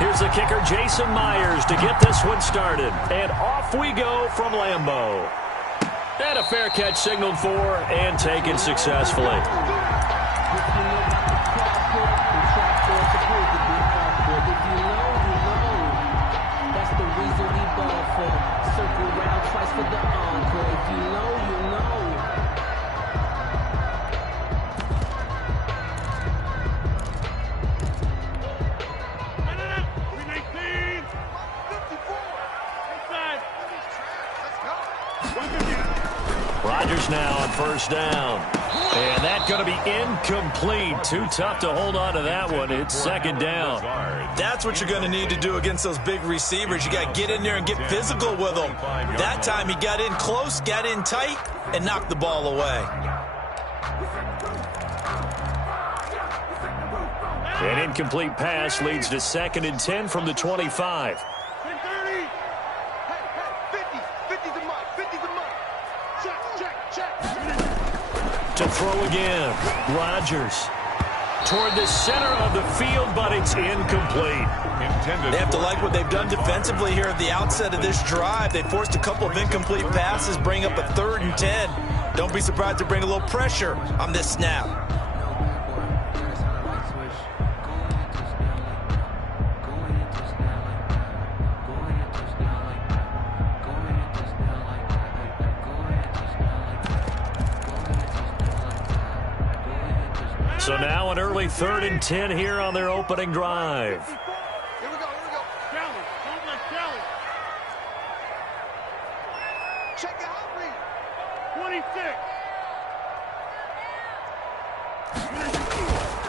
Here's the kicker, Jason Myers, to get this one started. And off we go from Lambeau. And a fair catch signaled for and taken successfully. Rodgers now on first down. And that's going to be incomplete. Too tough to hold on to that one. It's second down. That's what you're going to need to do against those big receivers. You got to get in there and get physical with them. That time he got in close, got in tight, and knocked the ball away. An incomplete pass leads to 2nd and 10 from the 25. To throw again. Rodgers toward the center of the field, but it's incomplete. They have to like what they've done defensively here at the outset of this drive. They forced a couple of incomplete passes, bring up a 3rd and 10. Don't be surprised to bring a little pressure on this snap. So now an early 3rd and 10 here on their opening drive. Here we go. Challenge. Don't let challenge. Check the hot read.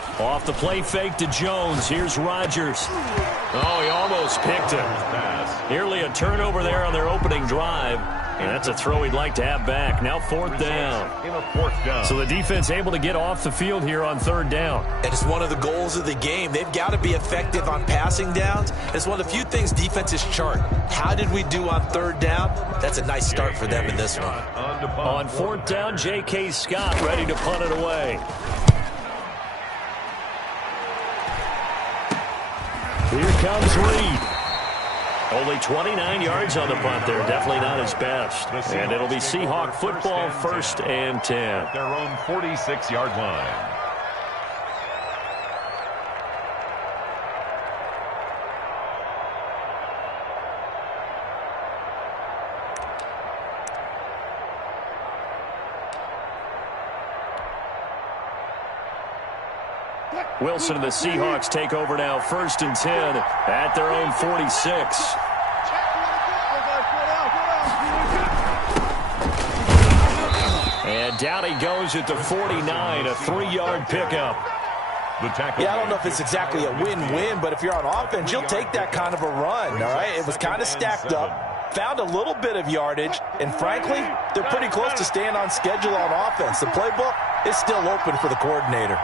26. Off the play fake to Jones. Here's Rodgers. Oh, he almost picked him. Nearly a turnover there on their opening drive. And that's a throw he'd like to have back. Now 4th down. So the defense able to get off the field here on 3rd down. And it's one of the goals of the game. They've got to be effective on passing downs. It's one of the few things defenses chart. How did we do on 3rd down? That's a nice start for them in this one. On 4th down, J.K. Scott ready to punt it away. Here comes Reed. Only 29 yards on the punt there. Definitely not his best. And it'll be Seahawk football, 1st and 10. Their own 46-yard line. Wilson and the Seahawks take over now, 1st and 10 at their own 46. And down he goes at the 49, a 3-yard pickup. Yeah, I don't know if it's exactly a win-win, but if you're on offense, you'll take that kind of a run, all right? It was kind of stacked up, found a little bit of yardage, and frankly, they're pretty close to staying on schedule on offense. The playbook is still open for the coordinator.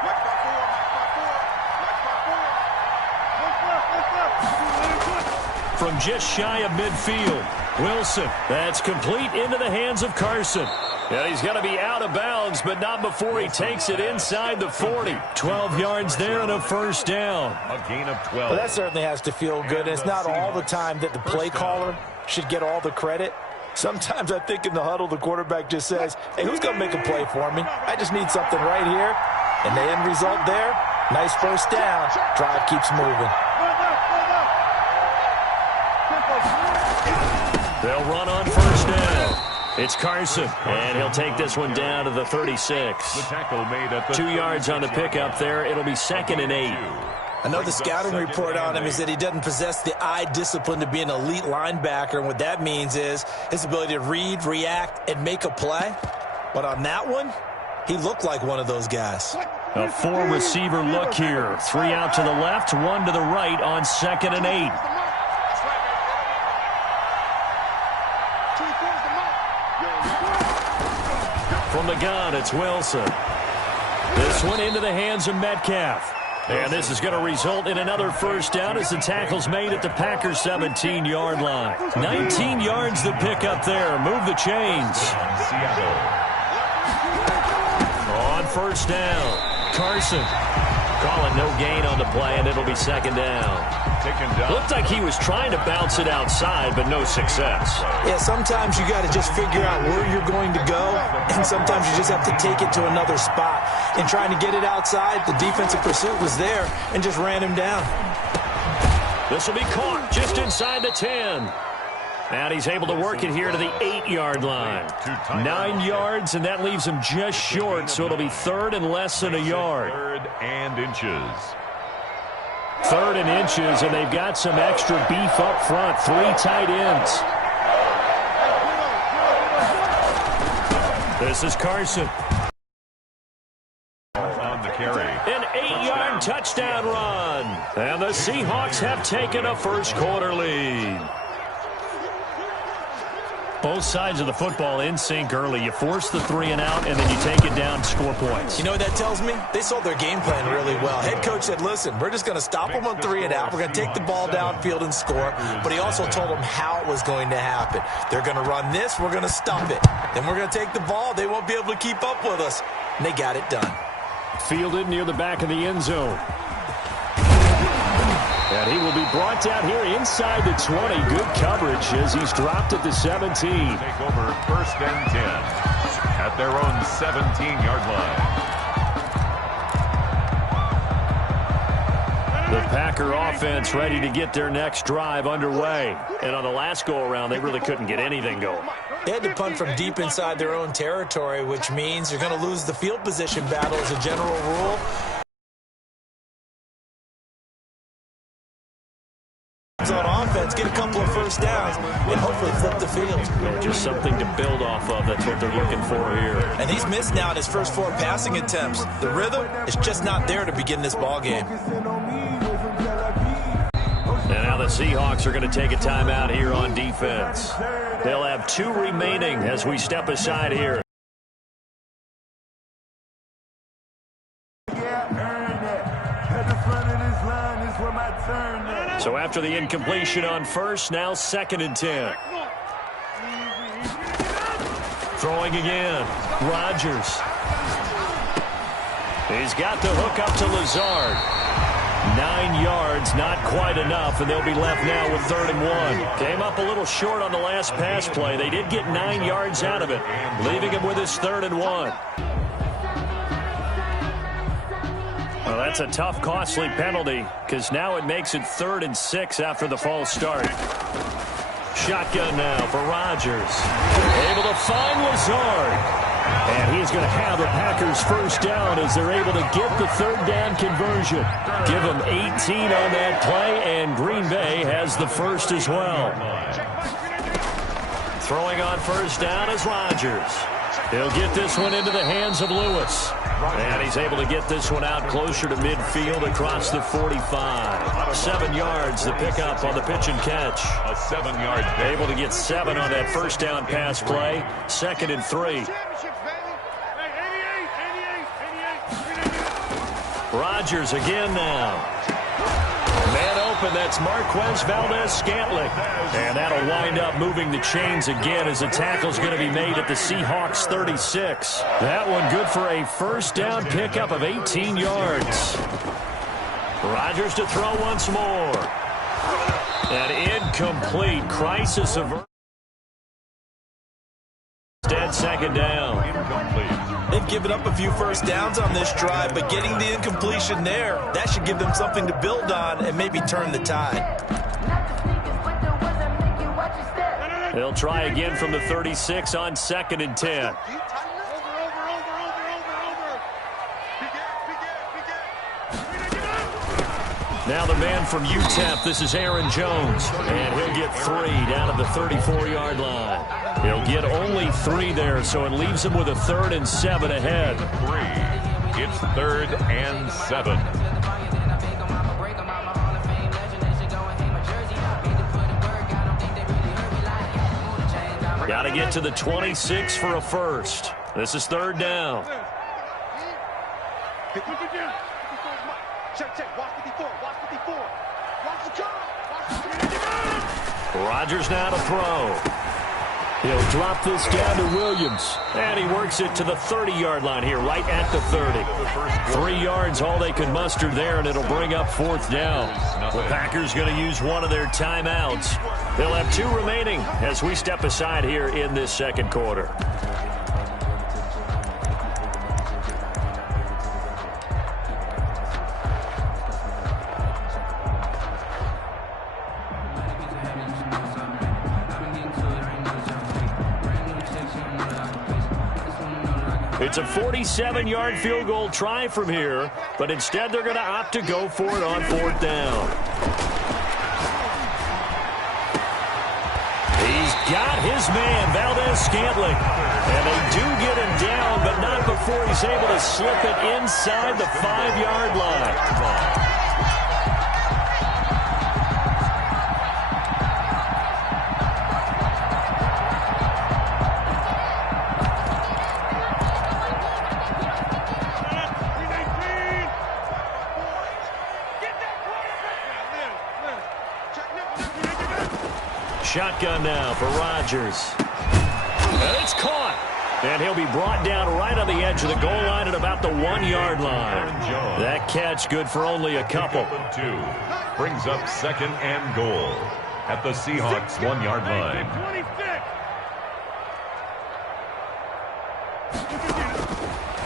From just shy of midfield, Wilson. That's complete into the hands of Carson. Yeah, he's going to be out of bounds, but not before he takes it inside the 40. 12 yards there and a 1st down. A gain of 12. Well, that certainly has to feel good. It's not all the time that the play caller should get all the credit. Sometimes I think in the huddle, the quarterback just says, hey, who's going to make a play for me? I just need something right here. And the end result there, nice 1st down. Drive keeps moving. They'll run on 1st down. It's Carson, and he'll take this one down to the 36. The tackle made at the 2 yards on the pickup there. It'll be 2nd and 8. I know the scouting report on him is that he doesn't possess the eye discipline to be an elite linebacker, and what that means is his ability to read, react, and make a play. But on that one, he looked like one of those guys. A 4-receiver look here. 3 out to the left, 1 to the right on 2nd and 8. From the gun, it's Wilson. This one into the hands of Metcalf. And this is going to result in another 1st down as the tackle's made at the Packers' 17-yard line. 19 yards the pickup there. Move the chains. Seattle. On 1st down, Carson. Call it no gain on the play, and it'll be second down. Taken down. Looked like he was trying to bounce it outside, but no success. Yeah, sometimes you got to just figure out where you're going to go, and sometimes you just have to take it to another spot. And trying to get it outside, the defensive pursuit was there and just ran him down. This will be caught just inside the 10. And he's able to work it here to the 8-yard line. 9 yards, and that leaves him just short, so it'll be third and less than a yard. Third and inches. Third and inches, and they've got some extra beef up front. 3 tight ends. This is Carson. On the carry. An 8-yard touchdown run. And the Seahawks have taken a first-quarter lead. Both sides of the football in sync early. You force the 3 and out, and then you take it down, score points. You know what that tells me? They saw their game plan really well. Head coach said, listen, we're just going to stop them on 3 and out. We're going to take the ball downfield and score. But he also told them how it was going to happen. They're going to run this. We're going to stop it. Then we're going to take the ball. They won't be able to keep up with us. And they got it done. Fielded near the back of the end zone. And he will be brought down here inside the 20. Good coverage as he's dropped at the 17. Take over first and 10 at their own 17-yard line. The Packer offense ready to get their next drive underway. And on the last go-around, they really couldn't get anything going. They had to punt from deep inside their own territory, which means you're going to lose the field position battle as a general rule. On offense, get a couple of first downs, and hopefully flip the field. Just something to build off of. That's what they're looking for here. And he's missed now in his first 4 passing attempts. The rhythm is just not there to begin this ball game. And now the Seahawks are going to take a timeout here on defense. They'll have 2 remaining as we step aside here. So after the incompletion on first, now second and 10. Throwing again. Rodgers. He's got the hook up to Lazard. 9 yards, not quite enough, and they'll be left now with 3rd and 1. Came up a little short on the last pass play. They did get 9 yards out of it, leaving him with his 3rd and 1. Well, that's a tough, costly penalty because now it makes it 3rd and 6 after the false start. Shotgun now for Rodgers. Able to find Lazard. And he's going to have the Packers first down as they're able to get the 3rd down conversion. Give them 18 on that play, and Green Bay has the first as well. Throwing on first down is Rodgers. He'll get this one into the hands of Lewis. And he's able to get this one out closer to midfield across the 45. 7 yards, the pickup on the pitch and catch. A 7-yard pick. Able to get 7 on that first down pass play. 2nd and 3. Rodgers again now. Man open, that's Marquez Valdez-Scantling. And that'll wind up moving the chains again as the tackle's going to be made at the Seahawks 36. That one good for a first down pickup of 18 yards. Rodgers to throw once more. An incomplete. Crisis averted. Instead, 2nd down. Incomplete. They've given up a few first downs on this drive, but getting the incompletion there, that should give them something to build on and maybe turn the tide. They'll try again from the 36 on 2nd and 10. Now the man from UTEP, this is Aaron Jones, and he'll get 3 down at the 34-yard line. He'll get only 3 there, so it leaves him with a 3rd and 7 ahead. 3. It's 3rd and 7. Got to get to the 26 for a first. This is 3rd down. Rodgers now to throw. He'll drop this down to Williams. And he works it to the 30-yard line here, right at the 30. 3 yards, all they can muster there, and it'll bring up 4th down. The Packers going to use one of their timeouts. They'll have 2 remaining as we step aside here in this second quarter. It's a 47-yard field goal try from here, but instead they're going to opt to go for it on 4th down. He's got his man, Valdez-Scantling. And they do get him down, but not before he's able to slip it inside the 5-yard line. Shotgun now for Rodgers. And it's caught. And he'll be brought down right on the edge of the goal line at about the 1-yard line. That catch good for only a couple. 2 brings up 2nd and goal at the Seahawks 1-yard line.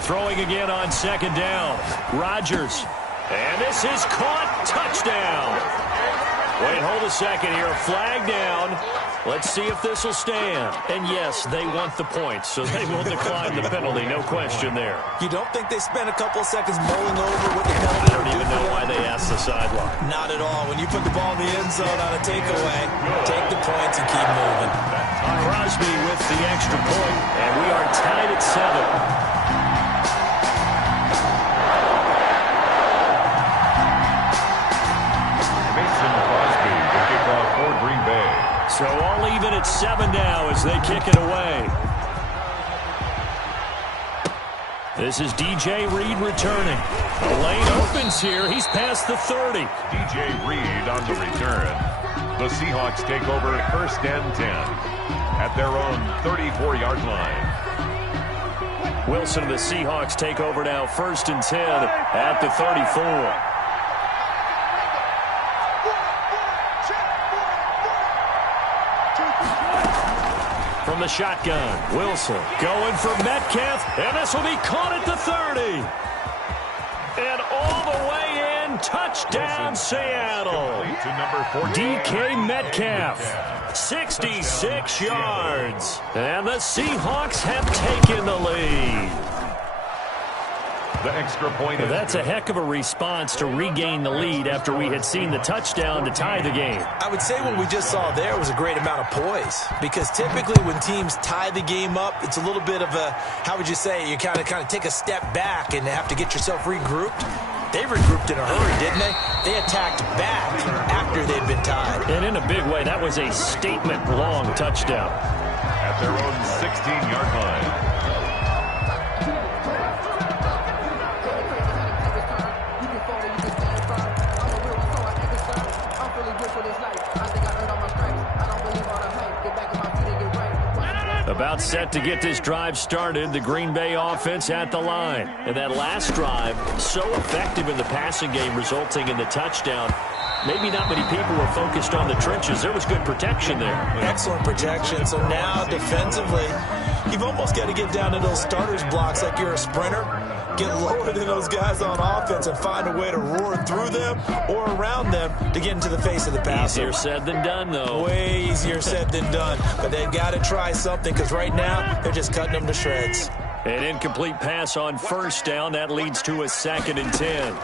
Throwing again on 2nd down. Rodgers. And this is caught. Touchdown. Wait, hold a second here. A flag down. Let's see if this will stand. And yes, they want the points, so they will decline the penalty. No question there. You don't think they spent a couple of seconds mulling over what the penalty? I don't even know why they asked the sideline. Not at all. When you put the ball in the end zone on a takeaway, take the points and keep moving. Crosby with the extra point, and we are tied at 7. So all even at 7 now as they kick it away. This is DJ Reed returning. The lane opens here. He's past the 30. DJ Reed on the return. The Seahawks take over 1st and 10 at their own 34-yard line. Wilson and the Seahawks take over now 1st and 10 at the 34. From the shotgun, Wilson going for Metcalf, and this will be caught at the 30. And all the way in, touchdown Seattle. DK Metcalf, 66 yards. And the Seahawks have taken the lead. The extra point. That's a heck of a response to regain the lead after we had seen the touchdown to tie the game. I would say what we just saw there was a great amount of poise, because typically when teams tie the game up, it's a little bit of a, how would you say, you kind of take a step back and have to get yourself regrouped. They regrouped in a hurry, didn't they? They attacked back after they'd been tied. And in a big way, that was a statement-long touchdown. At their own 16-yard line. About set to get this drive started, the Green Bay offense at the line. And that last drive, so effective in the passing game, resulting in the touchdown. Maybe not many people were focused on the trenches. There was good protection there. Excellent protection. So now, defensively, you've almost got to get down to those starters blocks like you're a sprinter. Get lower than those guys on offense and find a way to roar through them or around them to get into the face of the passer. Easier said than done, though. Way easier said than done. But they've got to try something, because right now they're just cutting them to shreds. An incomplete pass on 1st down. That leads to a 2nd and 10.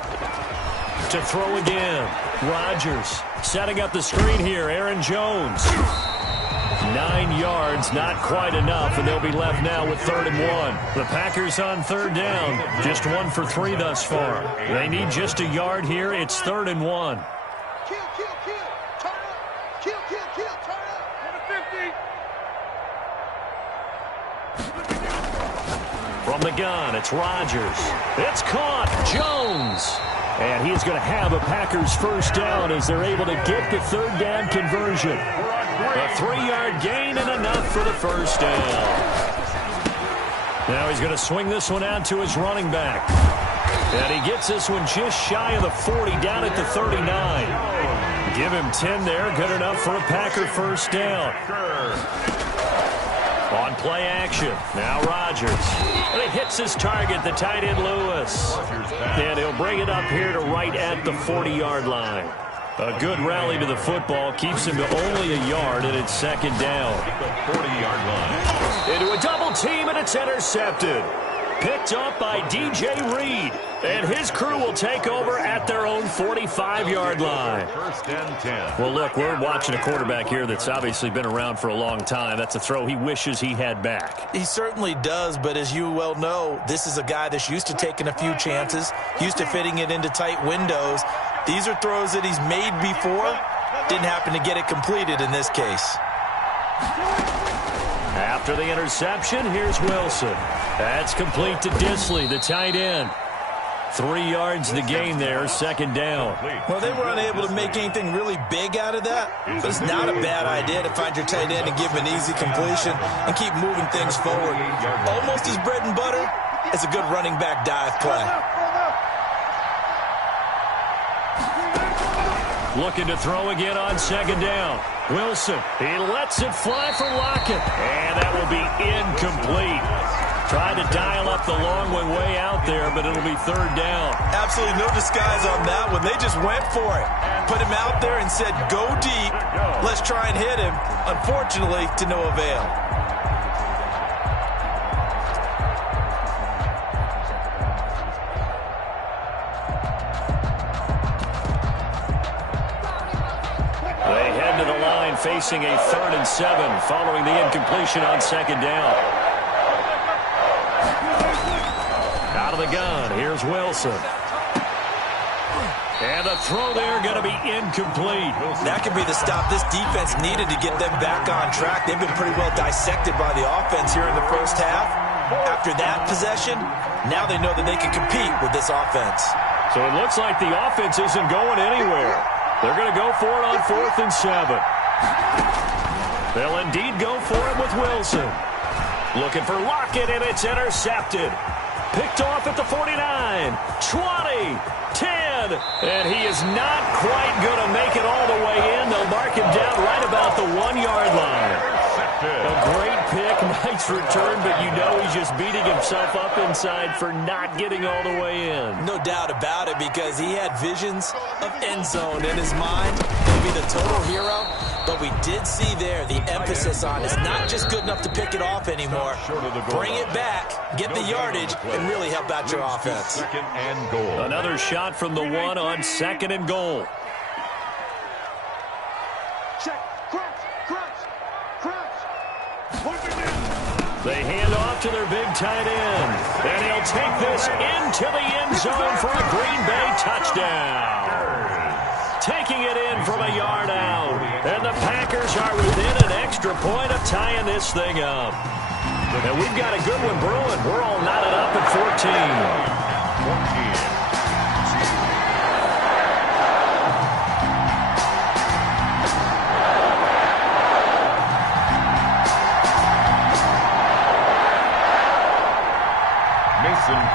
To throw again. Rodgers setting up the screen here. Aaron Jones. 9 yards, not quite enough, and they'll be left now with 3rd and 1. The Packers on 3rd down, just 1 for 3 thus far. They need just a yard here. It's 3rd and 1. Kill, kill, kill. Turn up. Kill, kill, kill. Turn up. On the 50. From the gun, it's Rodgers. It's caught. Jones. And he's going to have a Packers 1st down as they're able to get the 3rd down conversion. A 3-yard gain and enough for the first down. Now he's going to swing this one out to his running back. And he gets this one just shy of the 40, down at the 39. Give him 10 there, good enough for a Packer first down. On play action, now Rodgers. And he hits his target, the tight end Lewis. And he'll bring it up here to right at the 40-yard line. A good rally to the football keeps him to only a yard, and it's second down. The 40-yard line. Into a double team, and it's intercepted. Picked up by DJ Reed. And his crew will take over at their own 45-yard line. First and 10. Well, look, we're watching a quarterback here that's obviously been around for a long time. That's a throw he wishes he had back. He certainly does, but as you well know, this is a guy that's used to taking a few chances, used to fitting it into tight windows. These are throws that he's made before. Didn't happen to get it completed in this case. After the interception, here's Wilson. That's complete to Disley, the tight end. 3 yards the gain there, second down. Well, they were unable to make anything really big out of that, but it's not a bad idea to find your tight end and give him an easy completion and keep moving things forward. Almost as bread and butter as a good running back dive play. Looking to throw again on second down. Wilson, he lets it fly for Lockett. And that will be incomplete. Tried to dial up the long way out there, but it'll be third down. Absolutely no disguise on that one. They just went for it. Put him out there and said, go deep. Let's try and hit him. Unfortunately, to no avail. They head to the line facing a 3rd and 7 following the incompletion on second down. Out of the gun, here's Wilson. And the throw there going to be incomplete. That could be the stop this defense needed to get them back on track. They've been pretty well dissected by the offense here in the first half. After that possession, now they know that they can compete with this offense. So it looks like the offense isn't going anywhere. They're going to go for it on 4th and 7. They'll indeed go for it with Wilson. Looking for Lockett, and it's intercepted. Picked off at the 49, 20, 10, and he is not quite going to make it all the way in. They'll mark him down right about the 1-yard line. A great pick, nice return, but you know he's just beating himself up inside for not getting all the way in. No doubt about it, because he had visions of end zone in his mind. He'll be the total hero, but we did see there the emphasis on it's not just good enough to pick it off anymore. Bring it back, get the yardage, and really help out your offense. Second and goal. Another shot from the 1 on 2nd and goal. Check. Crouch. They hand off to their big tight end. And he'll take this into the end zone for a Green Bay touchdown. Taking it in from a yard out. And the Packers are within an extra point of tying this thing up. And we've got a good one brewing. We're all knotted up at 14.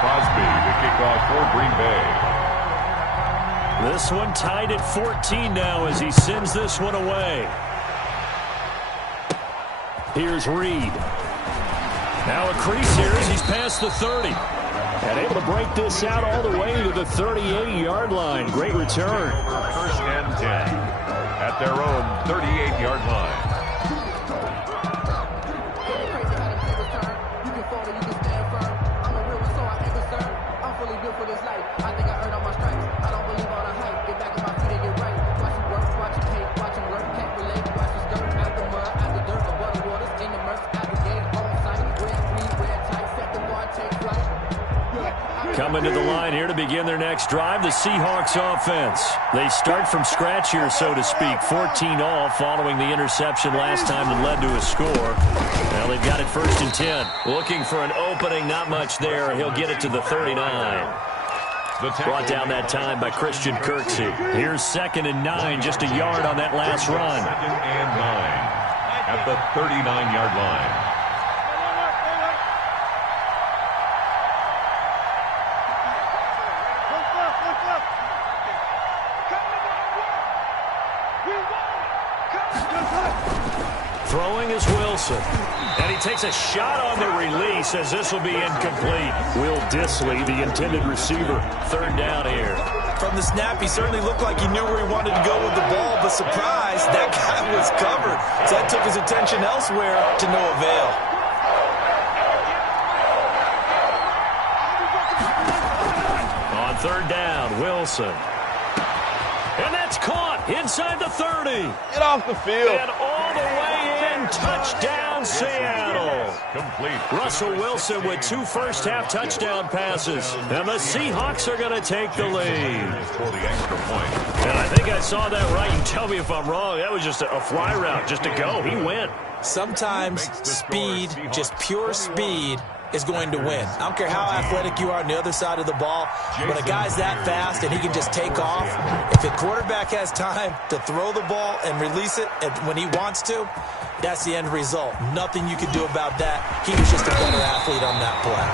Crosby to kick off for Green Bay. This one tied at 14 now as he sends this one away. Here's Reed. Now a crease here as he's past the 30. And able to break this out all the way to the 38-yard line. Great return. First and 10 at their own 38-yard line. Coming to the line here to begin their next drive, the Seahawks offense. They start from scratch here, so to speak. 14-all following the interception last time that led to a score. Now they've got it 1st and 10. Looking for an opening, not much there. He'll get it to the 39. Brought down that time by Christian Kirksey. Here's 2nd and 9, just a yard on that last run. 2nd and 9. at the 39-yard line. Throwing is Wilson. And he takes a shot on the release as this will be incomplete. Will Dissly, the intended receiver. Third down here. From the snap, he certainly looked like he knew where he wanted to go with the ball, but surprise, that guy was covered. So that took his attention elsewhere to no avail. On third down, Wilson. And that's caught inside the 30. Get off the field. And all the way in, touchdown Seattle. Complete. Russell Wilson with 2 first-half touchdown passes. And the Seahawks are going to take the lead. For the extra point. And I think I saw that right. You tell me if I'm wrong. That was just a fly route just to go. He went. Sometimes speed, just pure speed, is going to win. I don't care how athletic you are on the other side of the ball. When a guy's that fast and he can just take off, if a quarterback has time to throw the ball and release it when he wants to, that's the end result. Nothing you can do about that. He was just a better athlete on that play.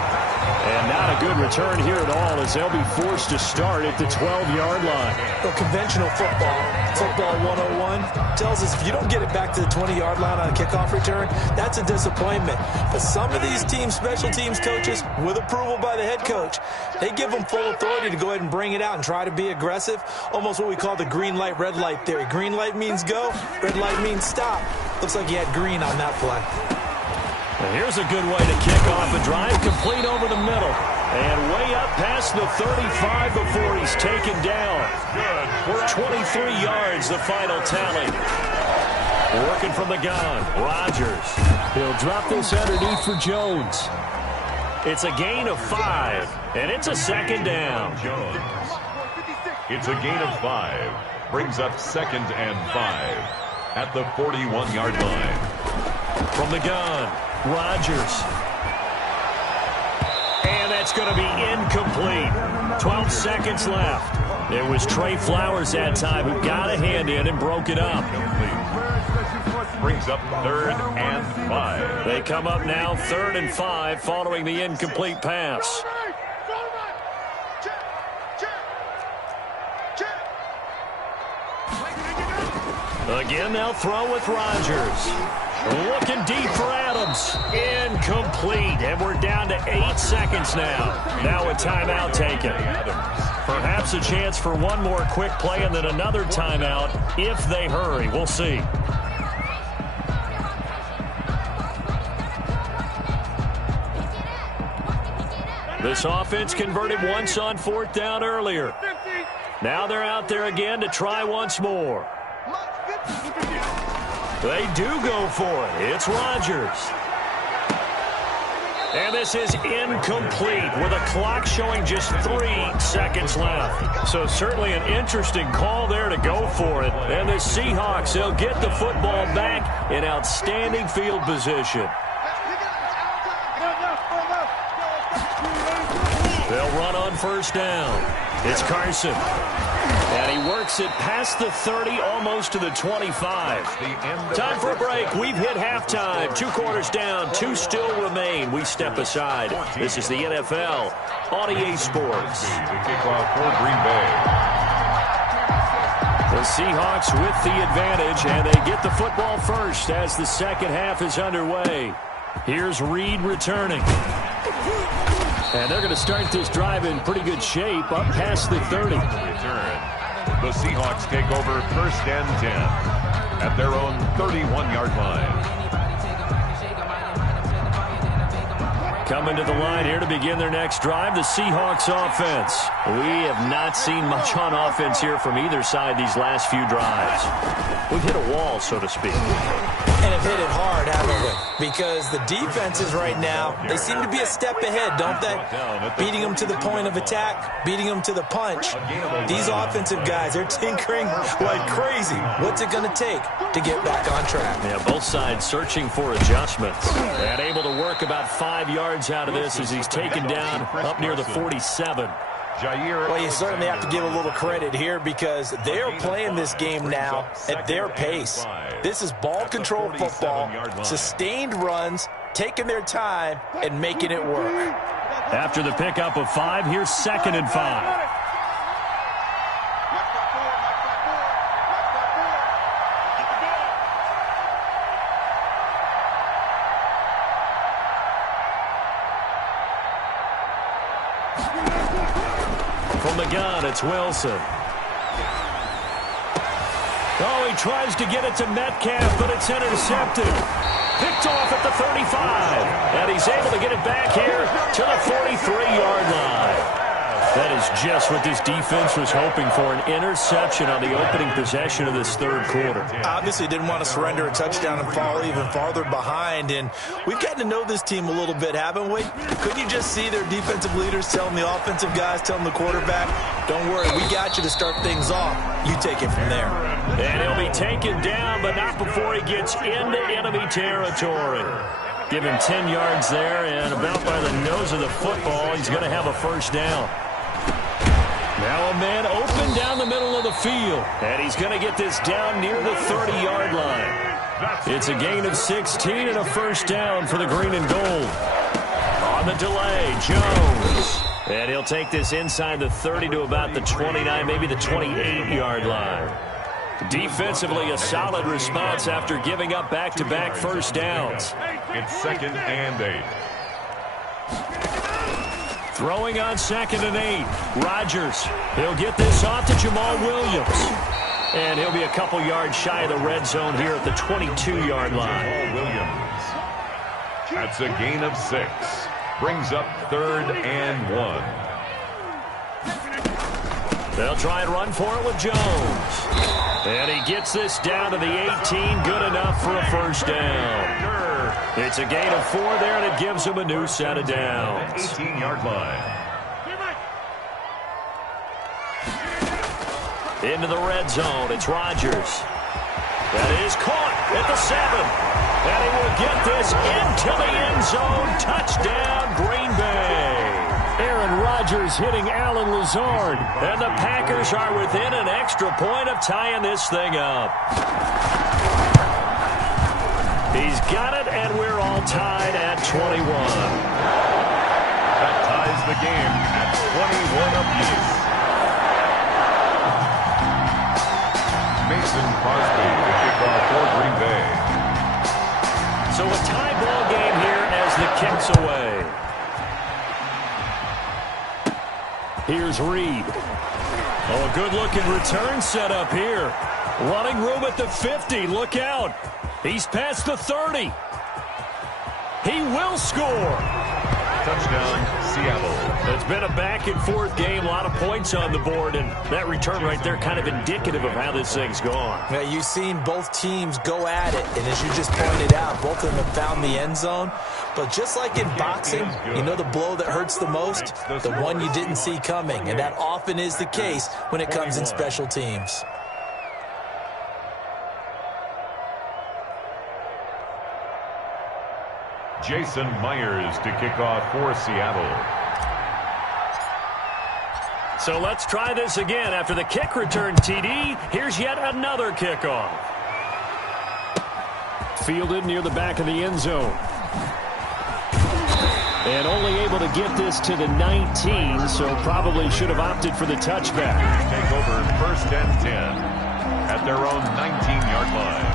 And not a good return here at all as they'll be forced to start at the 12-yard line. Well, conventional football 101, tells us if you don't get it back to the 20-yard line on a kickoff return, that's a disappointment. But some of these teams, special teams coaches, with approval by the head coach, they give them full authority to go ahead and bring it out and try to be aggressive. Almost what we call the green light, red light theory. Green light means go, red light means stop. Looks like he had green on that play. And here's a good way to kick off a drive, complete over the middle. And way up past the 35 before he's taken down. 23 yards, the final tally. Working from the gun, Rodgers. He'll drop this underneath for Jones. It's a gain of 5, and it's a second down. Jones. It's a gain of 5. Brings up 2nd and 5 at the 41-yard line. From the gun, Rodgers. And that's going to be incomplete. 12 seconds left. It was Trey Flowers that time who got a hand in and broke it up. Brings up 3rd and 5. They come up now 3rd and 5 following the incomplete pass. Again, they'll throw with Rodgers. Looking deep for Adams. Incomplete. And we're down to 8 seconds now. Now a timeout taken. Perhaps a chance for one more quick play and then another timeout if they hurry. We'll see. This offense converted once on 4th down earlier. Now they're out there again to try once more. They do go for it. It's Rodgers. And this is incomplete with a clock showing just 3 seconds left. So certainly an interesting call there to go for it. And the Seahawks, they'll get the football back in outstanding field position. They'll run on 1st down. It's Carson. And he works it past the 30, almost to the 25. Time for a break. We've hit halftime. 2 quarters down, 2 still remain. We step aside. This is the NFL on EA Sports. The kickoff for Green Bay. The Seahawks with the advantage, and they get the football first as the second half is underway. Here's Reed returning. And they're going to start this drive in pretty good shape, up past the 30. Return. The Seahawks take over 1st and 10 at their own 31-yard line. Coming to the line here to begin their next drive, the Seahawks offense. We have not seen much on offense here from either side these last few drives. We've hit a wall, so to speak. And have hit it hard, haven't we? Because the defenses right now, they seem to be a step ahead, don't they? Beating them to the point of attack, beating them to the punch. These offensive guys, they're tinkering like crazy. What's it going to take to get back on track? Yeah, both sides searching for adjustments. And able to work about 5 yards out of this as he's taken down up near the 47. Jayy. Well, you certainly have to give a little credit here because they're playing this game now at their pace. This is ball control football, sustained runs, taking their time, and making it work. After the pickup of 5, here's 2nd and 5. From the gun, it's Wilson. Oh, he tries to get it to Metcalf, but it's intercepted. Picked off at the 35. And he's able to get it back here to the 43-yard line. That is just what this defense was hoping for, an interception on the opening possession of this third quarter. Obviously didn't want to surrender a touchdown and fall even farther behind, and we've gotten to know this team a little bit, haven't we? Couldn't you just see their defensive leaders telling the offensive guys, telling the quarterback, don't worry, we got you to start things off. You take it from there. And he'll be taken down, but not before he gets into enemy territory. Give him 10 yards there, and about by the nose of the football, he's going to have a first down. Now a man open down the middle of the field. And he's going to get this down near the 30-yard line. It's a gain of 16 and a first down for the green and gold. On the delay, Jones. And he'll take this inside the 30 to about the 29, maybe the 28-yard line. Defensively, a solid response after giving up back-to-back first downs. It's 2nd and 8. Throwing on 2nd and 8. Rodgers. He'll get this off to Jamal Williams. And he'll be a couple yards shy of the red zone here at the 22-yard line. Jamal Williams. That's a gain of 6. Brings up 3rd and 1. They'll try and run for it with Jones. And he gets this down to the 18. Good enough for a first down. It's a gain of 4 there, and it gives him a new set of downs. 18-yard line. Into the red zone, it's Rodgers. That is caught at the 7. And he will get this into the end zone. Touchdown, Green Bay. Aaron Rodgers hitting Alan Lazard. And the Packers are within an extra point of tying this thing up. He's got it, and we're all tied at 21. That ties the game at 21 apiece. Mason Crosby to kick off for Green Bay. So a tie ball game here as the kick's away. Here's Reed. Oh, a good-looking return set up here. Running room at the 50. Look out. He's past the 30. He will score. Touchdown, Seattle. It's been a back-and-forth game, a lot of points on the board, and that return right there kind of indicative of how this thing's gone. Yeah, you've seen both teams go at it, and as you just pointed out, both of them have found the end zone. But just like in boxing, you know the blow that hurts the most? The one you didn't see coming, and that often is the case when it comes in special teams. Jason Myers to kick off for Seattle. So let's try this again. After the kick return TD, here's yet another kickoff. Fielded near the back of the end zone. And only able to get this to the 19, so probably should have opted for the touchback. Take over 1st and 10 at their own 19-yard line.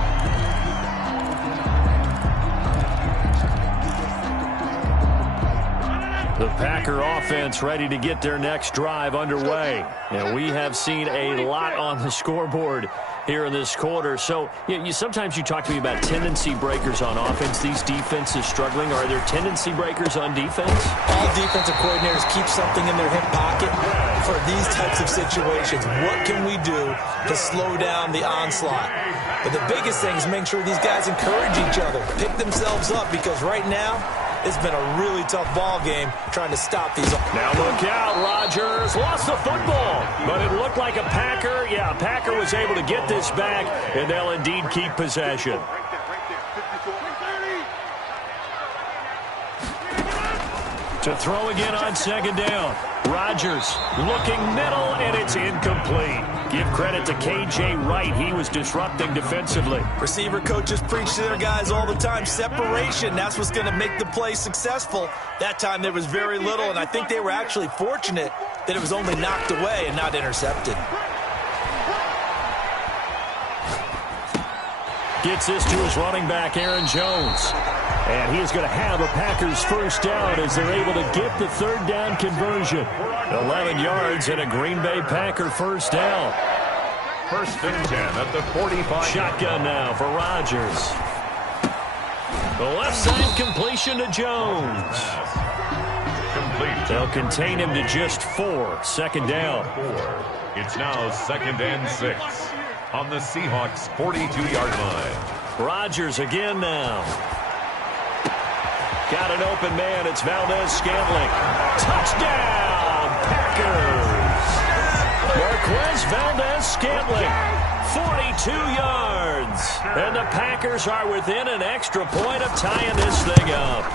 The Packer offense ready to get their next drive underway. And we have seen a lot on the scoreboard here in this quarter. So sometimes you talk to me about tendency breakers on offense. These defenses struggling. Are there tendency breakers on defense? All defensive coordinators keep something in their hip pocket for these types of situations. What can we do to slow down the onslaught? But the biggest thing is make sure these guys encourage each other, pick themselves up, because right now, it's been a really tough ball game trying to stop these. Now look out, Rodgers lost the football, but it looked like a Packer. Yeah, a Packer was able to get this back, and they'll indeed keep possession. To throw again on second down. Rodgers looking middle, and it's incomplete. Give credit to K.J. Wright. He was disrupting defensively. Receiver coaches preach to their guys all the time. Separation, that's what's going to make the play successful. That time there was very little, and I think they were actually fortunate that it was only knocked away and not intercepted. Gets this to his running back, Aaron Jones. And he is going to have a Packers first down as they're able to get the third down conversion. 11 yards and a Green Bay Packer first down. First and 10 at the 45. Shotgun now for Rodgers. The left side completion to Jones. Complete. They'll contain him to just 4. Second down. It's now 2nd and 6 on the Seahawks 42-yard line. Rodgers again now. Got an open man. It's Valdez-Scantling. Touchdown, Packers. Marquez Valdez-Scantling, 42 yards. And the Packers are within an extra point of tying this thing up.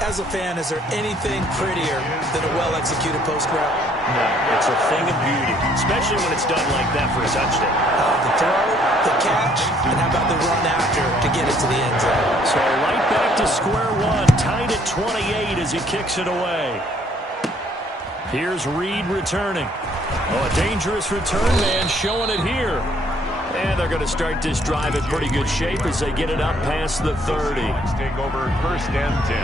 As a fan, is there anything prettier than a well-executed post route? No, it's a thing of beauty, especially when it's done like that for a touchdown. The throw, the catch, and how about the run after to get it to the end zone? So right back to square one, tied at 28 as he kicks it away. Here's Reed returning. Oh, a dangerous return man showing it here. And they're going to start this drive in pretty good shape as they get it up past the 30. Take over 1st and 10.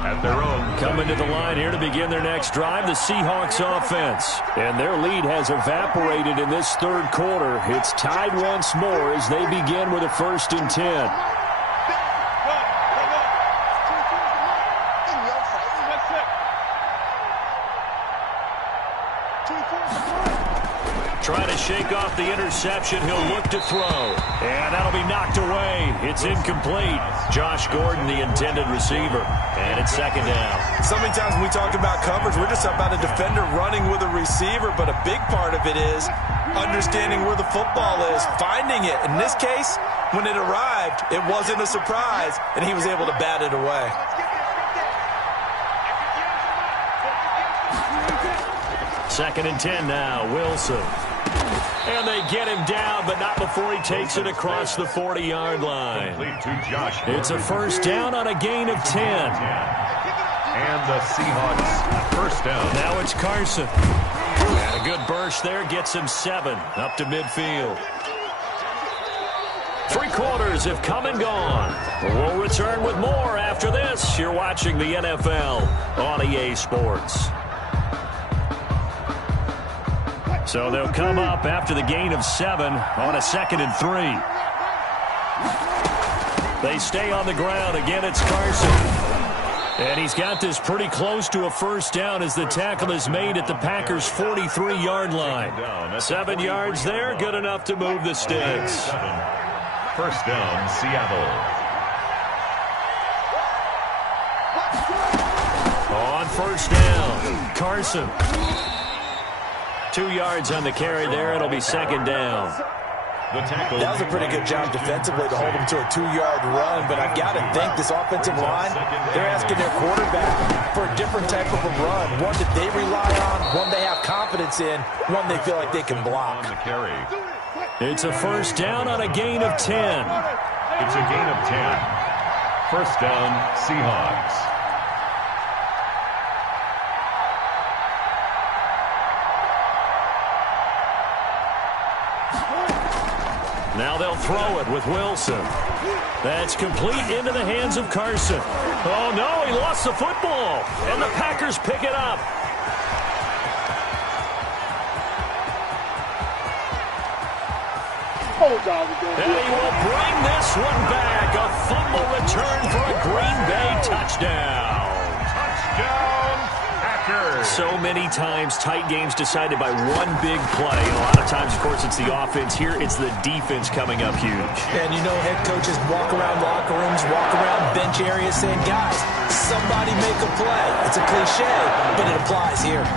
At their own. Coming to the line here to begin their next drive, the Seahawks offense. And their lead has evaporated in this third quarter. It's tied once more as they begin with a 1st and 10. Trying to shake off the interception. He'll look to throw. And that'll be knocked away. It's incomplete. Josh Gordon, the intended receiver. And it's 2nd down. So many times when we talk about coverage, we're just about a defender running with a receiver, but a big part of it is understanding where the football is, finding it. In this case, when it arrived, it wasn't a surprise, and he was able to bat it away. Second and 10 now, Wilson. And they get him down, but not before he takes it across the 40-yard line. It's a first down on a gain of 10. And the Seahawks first down. Now it's Carson. And a good burst there gets him 7 up to midfield. 3 quarters have come and gone. We'll return with more after this. You're watching the NFL on EA Sports. So they'll come up after the gain of 7 on a 2nd and 3. They stay on the ground. Again, it's Carson. And he's got this pretty close to a first down as the tackle is made at the Packers' 43-yard line. 7 yards there, good enough to move the sticks. First down, Seattle. On first down, Carson. 2 yards on the carry there. It'll be 2nd down. That was a pretty good job defensively to hold him to a 2-yard run, but I've got to think this offensive line, they're asking their quarterback for a different type of a run, one that they rely on, one they have confidence in, one they feel like they can block. It's a first down on a gain of 10. It's a gain of 10. First down, Seahawks. Now they'll throw it with Wilson. That's complete into the hands of Carson. Oh, no, he lost the football. And the Packers pick it up. And he will bring this one back. A fumble return for a Green Bay touchdown. Touchdown, Packers. So many times tight games decided by one big play. And a lot of times, of course, it's the offense. Here, it's the defense coming up huge. And you know head coaches walk around locker rooms, walk around bench areas saying, guys, somebody make a play. It's a cliche, but it applies here.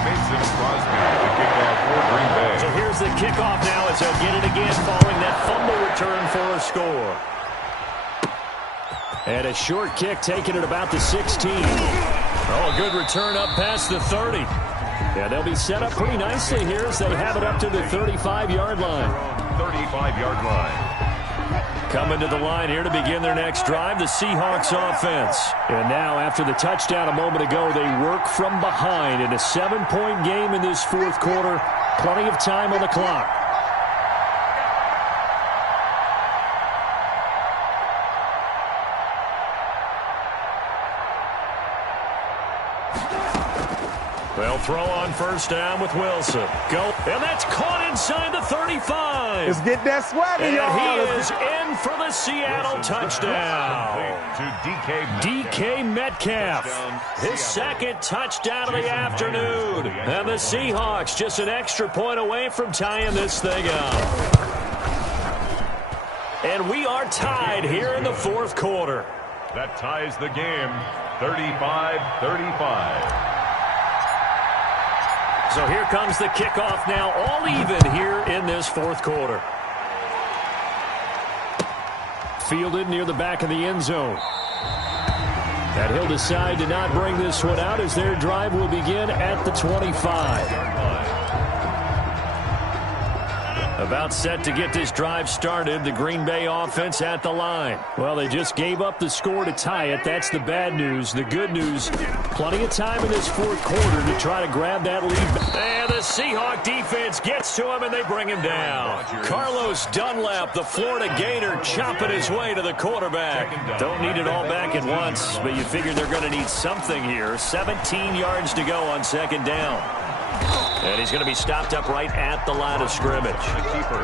Mason Crosby to kick off for Green Bay. So here's the kickoff now as they'll get it again following that fumble return for a score. And a short kick taken at about the 16. Oh, a good return up past the 30. Yeah, they'll be set up pretty nicely here as they have it up to the 35-yard line. 35-yard line. Coming to the line here to begin their next drive, the Seahawks offense. And now, after the touchdown a moment ago, they work from behind in a 7-point game in this fourth quarter. Plenty of time on the clock. They'll throw on first down with Wilson. Go. And that's caught inside the 35. Let's get that swagger, and y'all. He is in for the Seattle touchdown. To DK Metcalf. His second touchdown of the afternoon. And the Seahawks just an extra point away from tying this thing up. And we are tied here in the fourth quarter. That ties the game, 35-35. So here comes the kickoff now, all even here in this fourth quarter. Fielded near the back of the end zone. And he'll decide to not bring this one out as their drive will begin at the 25. About set to get this drive started, the Green Bay offense at the line. Well, they just gave up the score to tie it. That's the bad news. The good news, plenty of time in this fourth quarter to try to grab that lead. And the Seahawk defense gets to him, and they bring him down. Carlos Dunlap, the Florida Gator, chopping his way to the quarterback. Don't need it all back at once, but you figure they're going to need something here. 17 yards to go on second down. And he's going to be stopped up right at the line of scrimmage.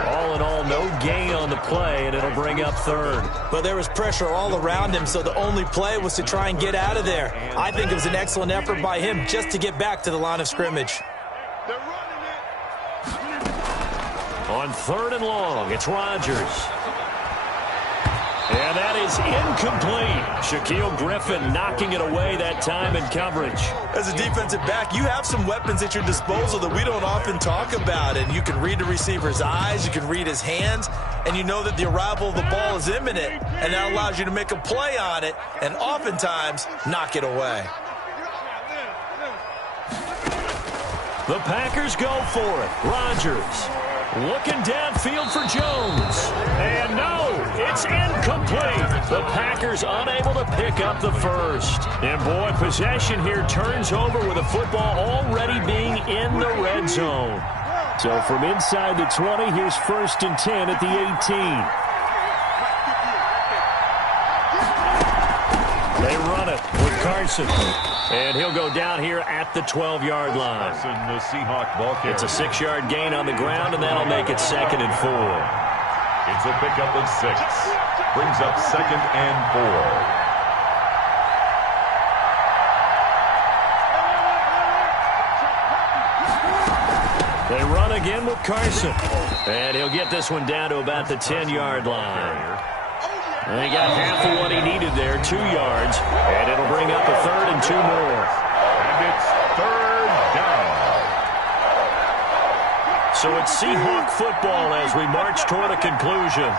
All in all, no gain on the play, and it'll bring up third. But there was pressure all around him, so the only play was to try and get out of there. I think it was an excellent effort by him just to get back to the line of scrimmage. On third and long, it's Rodgers. And that is incomplete. Shaquille Griffin knocking it away that time in coverage. As a defensive back, you have some weapons at your disposal that we don't often talk about. And you can read the receiver's eyes, you can read his hands, and you know that the arrival of the ball is imminent. And that allows you to make a play on it and oftentimes knock it away. The Packers go for it. Rodgers looking downfield for Jones. And no, it's incomplete. The Packers unable to pick up the first. And boy, possession here turns over with the football already being in the red zone. So from inside the 20, here's first and 10 at the 18. They run it with Carson. And he'll go down here at the 12-yard line. The Seahawk ball carrier. It's a 6-yard gain on the ground, and that'll make it 2nd and 4. It's a pickup of 6. Brings up 2nd and 4. They run again with Carson. And he'll get this one down to about the 10-yard line. And he got half of what he needed there, 2 yards. And it'll bring up a 3rd and 2 more. And it's 3rd down. So it's Seahawk football as we march toward a conclusion.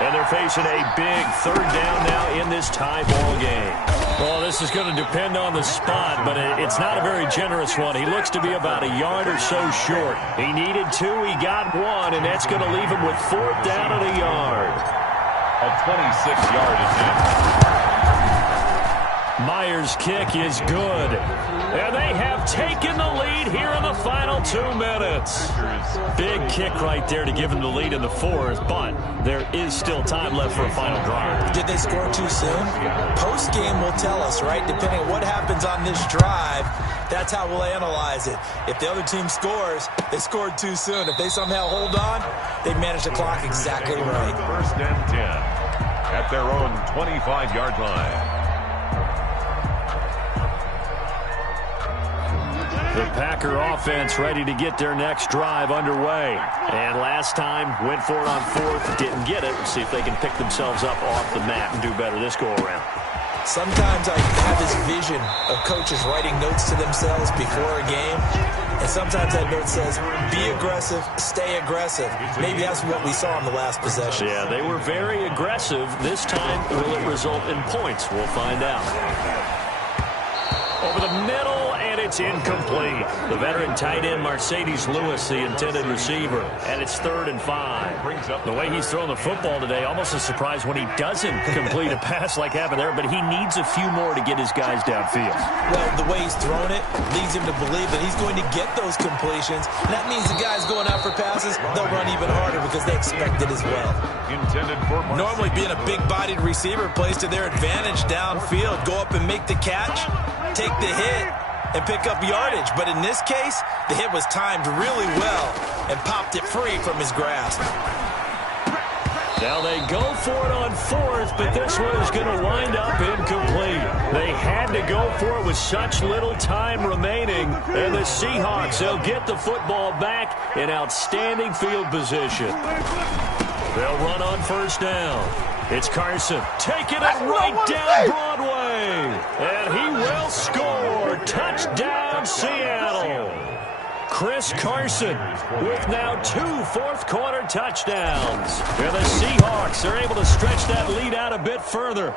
And they're facing a big 3rd down now in this tie ball game. Well, this is going to depend on the spot, but it's not a very generous one. He looks to be about a yard or so short. He needed 2, he got 1, and that's going to leave him with 4th down and a yard. A 26-yard attempt. Myers' kick is good. And they have taken the lead here in the final 2 minutes. Big kick right there to give them the lead in the 4th, but there is still time left for a final drive. Did they score too soon? Post-game will tell us, right? Depending on what happens on this drive, that's how we'll analyze it. If the other team scores, they scored too soon. If they somehow hold on, they manage the clock exactly right. 1st and 10 at their own 25-yard line. The Packer offense ready to get their next drive underway. And last time, went for it on 4th, didn't get it. See if they can pick themselves up off the mat and do better this go-around. Sometimes I have this vision of coaches writing notes to themselves before a game. And sometimes that note says, be aggressive, stay aggressive. Maybe that's what we saw in the last possession. Yeah, they were very aggressive. This time, will it result in points? We'll find out. Over the middle, and it's incomplete. The veteran tight end, Mercedes Lewis, the intended receiver. And it's 3rd and 5. The way he's thrown the football today, almost a surprise when he doesn't complete a pass like happened there, but he needs a few more to get his guys downfield. Well, the way he's thrown it leads him to believe that he's going to get those completions. And that means the guys going out for passes, they'll run even harder because they expect it as well. Normally being a big-bodied receiver plays to their advantage downfield. Go up and make the catch, take the hit, and pick up yardage. But in this case, the hit was timed really well and popped it free from his grasp. Now they go for it on 4th, but this one is going to wind up incomplete. They had to go for it with such little time remaining. And the Seahawks, they'll get the football back in outstanding field position. They'll run on 1st down. It's Carson taking it right down Broadway. And he will score. Touchdown, Seattle. Chris Carson with now 2 fourth-quarter touchdowns. And the Seahawks are able to stretch that lead out a bit further.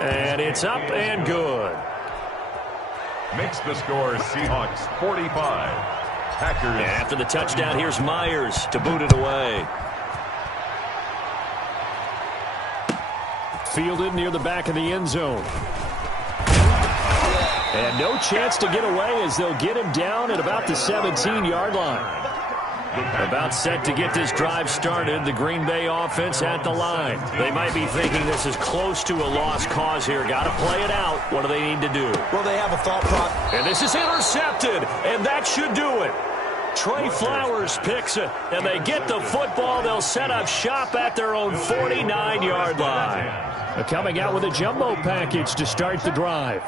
And it's up and good. Makes the score Seahawks 45. Packers. And after the touchdown, here's Myers to boot it away. Fielded near the back of the end zone. And no chance to get away as they'll get him down at about the 17-yard line. About set to get this drive started, the Green Bay offense at the line. They might be thinking this is close to a lost cause here. Got to play it out. What do they need to do? Well, they have a thought process. And this is intercepted, and that should do it. Trey Flowers picks it, and they get the football. They'll set up shop at their own 49-yard line. Coming out with a jumbo package to start the drive.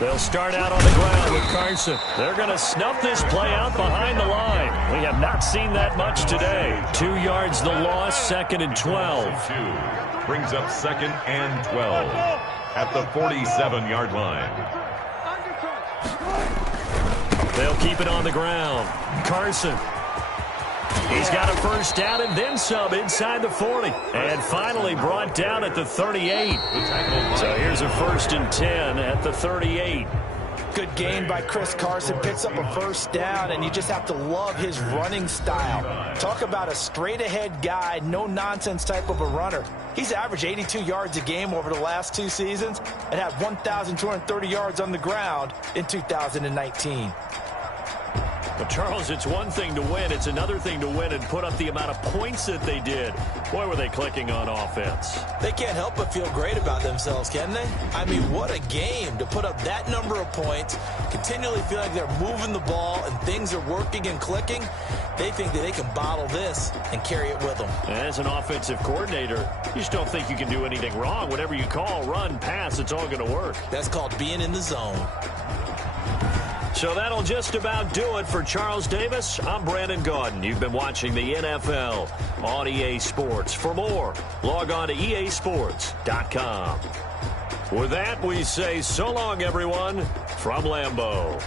They'll start out on the ground with Carson. They're going to snuff this play out behind the line. We have not seen that much today. 2 yards the loss, 2nd and 12. Brings up 2nd and 12 at the 47-yard line. They'll keep it on the ground. Carson. He's got a 1st down and then some inside the 40. And finally brought down at the 38. So here's a 1st and 10 at the 38. Good gain by Chris Carson. Picks up a 1st down, and you just have to love his running style. Talk about a straight-ahead guy, no-nonsense type of a runner. He's averaged 82 yards a game over the last 2 seasons and had 1,230 yards on the ground in 2019. But, Charles, it's one thing to win. It's another thing to win and put up the amount of points that they did. Boy, were they clicking on offense. They can't help but feel great about themselves, can they? I mean, what a game to put up that number of points, continually feel like they're moving the ball and things are working and clicking. They think that they can bottle this and carry it with them. As an offensive coordinator, you just don't think you can do anything wrong. Whatever you call, run, pass, it's all going to work. That's called being in the zone. So that'll just about do it for Charles Davis. I'm Brandon Gaudin. You've been watching the NFL on EA Sports. For more, log on to easports.com. With that, we say so long, everyone, from Lambeau.